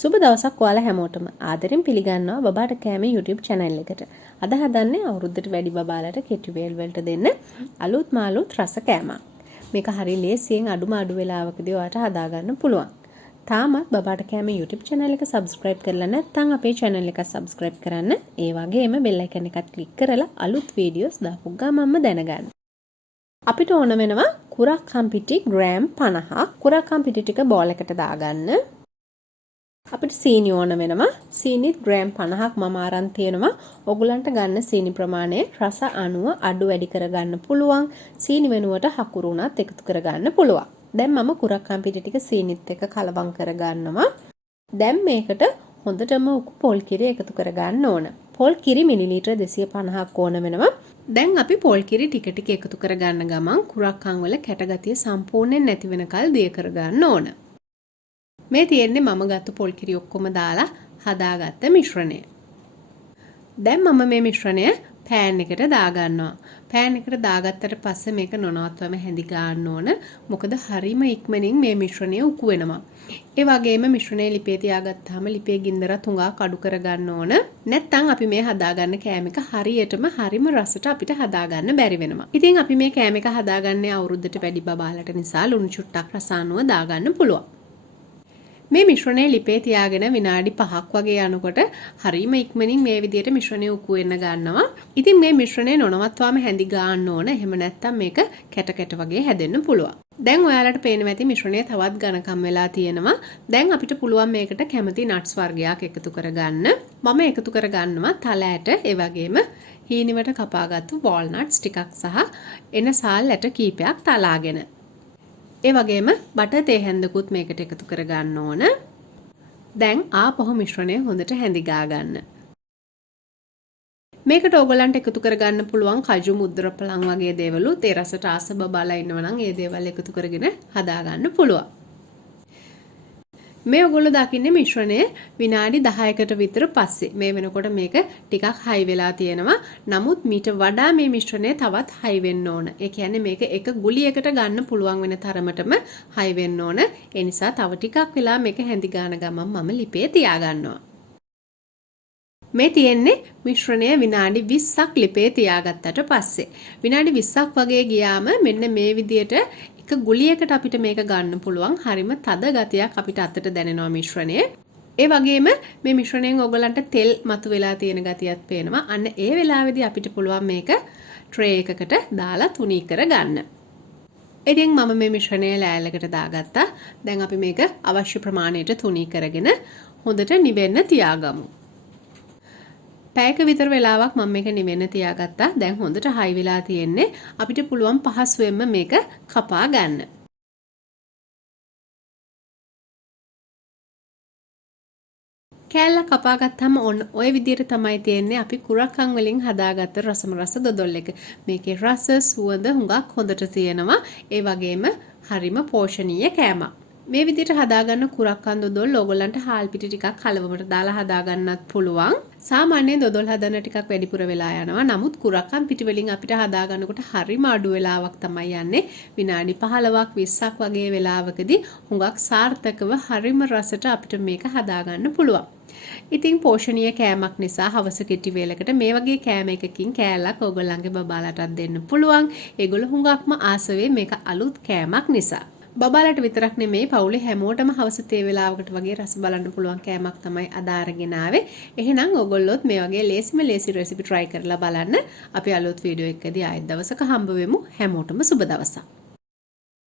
සුබ දවසක් ඔයාලා හැමෝටම ආදරෙන් පිළිගන්නවා බබාට කෑමේ YouTube channel එකට. අද හදන්නේ අවුරුද්දට වැඩි බබාලට කෙටි වේල් වලට දෙන්න අලුත් මාළුත් රස කෑමක්. මේක හරි ලේසියෙන් අඩු වෙලාවකදී ඔයාලට හදා ගන්න පුළුවන්. තාමත් බබාට කෑමේ YouTube channel එක subscribe කරලා නැත්නම් අපේ channel එක subscribe කරන්න. ඒ වගේම bell icon එකත් click කරලා අලුත් videos දාපු ගමන්ම දැනගන්න. අපිට ඕන වෙනවා කුරක්කන් පිටි ග්‍රෑම් 50ක්. කුරක්කන් පිටි ටික බෝල් එකට දාගන්න. අපිට සීනි ඕන වෙනවා. සීනිත් ග්‍රෑම් 50ක් මම අරන් තියෙනවා. ඔයගලන්ට ගන්න සීනි ප්‍රමාණය රස අනුව අඩු වැඩි කරගන්න පුළුවන්. සීනි වෙනුවට හකුරු උනත් එකතු කරගන්න පුළුවන්. දැන් මම කුරක්කන් පිටි ටික සීනිත් එක්ක කලවම් කරගන්නවා. දැන් මේකට හොඳටම උකු පොල් කිරි එකතු කරගන්න ඕන. පොල් කිරි මිලිලීටර 250ක් ඕන වෙනවා. දැන් අපි පොල් කිරි ටික ටික එකතු කරගන්න ගමන් කුරක්කන් වල කැටගතිය සම්පූර්ණයෙන් නැති වෙනකල් දිය කරගන්න ඕන. මේ තියෙන්නේ මම ගත්ත පොල් කිරි ඔක්කොම දාලා හදාගත්ත මිශ්‍රණය. දැන් මම මේ මිශ්‍රණය පෑන් එකට දාගන්නවා. පෑන් එකට දාගත්තට පස්සේ මේක නොනවත්වම හැඳි ගන්න ඕන. මොකද හරිම ඉක්මනින් මේ මිශ්‍රණය උකු වෙනවා. ඒ වගේම මිශ්‍රණය ලිපේ තියාගත්තාම ලිපේ ගින්දරත් හුඟක් අඩු කරගන්න ඕන. නැත්නම් අපි මේ හදාගන්න කෑම එක හරිම රසට අපිට හදාගන්න බැරි වෙනවා. ඉතින් අපි මේ කෑම එක හදාගන්නේ අවුරුද්දට වැඩි බබාලට නිසා ලුණු චුට්ටක් රස අනුව දාගන්න පුළුවන්. මේ මිශ්‍රණය ලිපේ තියාගෙන විනාඩි 5ක් වගේ යනකොට හරිම ඉක්මනින් මේ විදිහට මිශ්‍රණය උකු වෙන්න ගන්නවා. ඉතින් මේ මිශ්‍රණය නොනවත්වාම හැඳි ගන්න ඕන. එහෙම නැත්නම් මේක කැට වගේ හැදෙන්න පුළුවන්. දැන් ඔයාලට පේනවා ඇති මිශ්‍රණය තවත් ඝනකම් වෙලා තියෙනවා. දැන් අපිට පුළුවන් මේකට කැමති නට්ස් වර්ගයක් එකතු කරගන්න. මම එකතු කරගන්නවා තල ඇට, ඒ වගේම හීනිවට කපාගත්තු වෝල්නට්ස් ටිකක් සහ එන සාල් ඇට කීපයක් තලාගෙන. ඒ වගේම බටර් තේ හැන්දකුත් මේකට එකතු කරගන්න ඕන. දැන් ආපහු මිශ්‍රණය හොඳට හැඳි ගන්න. මේකට ඕගලන්ට එකතු කරගන්න පුළුවන් කජු මුද්‍රපලං වගේ දේවලුත් ඒ රසට ආස බබාලා ඉන්නවා නම් ඒ දේවල් එකතු කරගෙන හදාගන්න පුළුවන්. මේ ඔයගොල්ලෝ දකින්නේ මිශ්‍රණය විනාඩි 10කට විතර පස්සේ. මේ වෙනකොට මේක ටිකක් හයි වෙලා තියෙනවා. නමුත් මීට වඩා මේ මිශ්‍රණය තවත් හයි වෙන්න ඕන. ඒ කියන්නේ මේක එක ගුලියකට ගන්න පුළුවන් වෙන තරමටම හයි වෙන්න ඕන. ඒ නිසා තව ටිකක් වෙලා මේක හැඳි ගන්න ගමන් මම ලිපේ තියාගන්නවා. මේ තියෙන්නේ මිශ්‍රණය විනාඩි 20ක් ලිපේ තියාගත්තට පස්සේ. විනාඩි 20ක් වගේ ගියාම මෙන්න මේ විදියට එක ගුලියකට අපිට මේක ගන්න පුළුවන්. හරිම තද ගතියක් අපිට අතට දැනෙනවා මිශ්‍රණය. ඒ වගේම මේ මිශ්‍රණයෙන් ඔයගලන්ට තෙල් මතුවලා තියෙන ගතියක් පේනවා. අන්න ඒ වෙලාවේදී අපිට පුළුවන් මේක ට්‍රේ එකකට දාලා තුනී කරගන්න. ඉතින් මම මේ මිශ්‍රණය ලෑල්ලකට දාගත්තා. දැන් අපි මේක අවශ්‍ය ප්‍රමාණයට තුනී කරගෙන හොඳට නිවෙන්න තියාගමු. පැයක විතර වෙලාවක් මම මේක නිවෙන්න තියාගත්තා. දැන් හොඳට හයි වෙලා තියෙන්නේ. අපිට පුළුවන් පහසුවෙන්ම මේක කපා ගන්න. කෑල්ල කපා ගත්තාම ඔය විදිහට තමයි තියෙන්නේ අපි කුරක්කන් වලින් හදාගත්ත රස දොඩොල් එක. මේකේ රස සුවඳ හුඟක් හොඳට තියෙනවා. ඒ වගේම හරිම පෝෂණීය කෑමක්. මේ විදිහට හදාගන්න කුරක්කන් දොඩොල් ඕගොල්ලන්ට හාල් පිටි ටිකක් කලවමට දාලා හදාගන්නත් පුළුවන්. සාමාන්‍යයෙන් දොඩොල් හදන්න ටිකක් වැඩිපුර වෙලා යනවා. නමුත් කුරක්කන් පිටි වලින් අපිට හදාගන්නකොට හරිම අඩු වෙලාවක් තමයි යන්නේ. විනාඩි 15ක් 20ක් වගේ වෙලාවකදී හුඟක් සාර්ථකව හරිම රසට අපිට මේක හදාගන්න පුළුවන්. ඉතින් පෝෂණීය කෑමක් නිසා හවස කෙටි වේලකට මේ වගේ කෑම එකකින් කෑල්ලක් ඕගොල්ලන්ගේ බබාලටත් දෙන්න පුළුවන්. ඒගොල්ලෝ හුඟක්ම ආසවේ මේක අලුත් කෑමක් නිසා. බබාලට විතරක් නෙමෙයි පවුලේ හැමෝටම හවස තේ වේලාවකට වගේ රස බලන්න පුළුවන් කෑමක් තමයි අද අරගෙන ආවේ. එහෙනම් ඔයගොල්ලොත් මේ වගේ ලේසි රෙසිපි try කරලා බලන්න. අපි අලුත් වීඩියෝ එකකදී ආයෙත් දවසක හම්බ වෙමු. හැමෝටම සුබ දවසක්.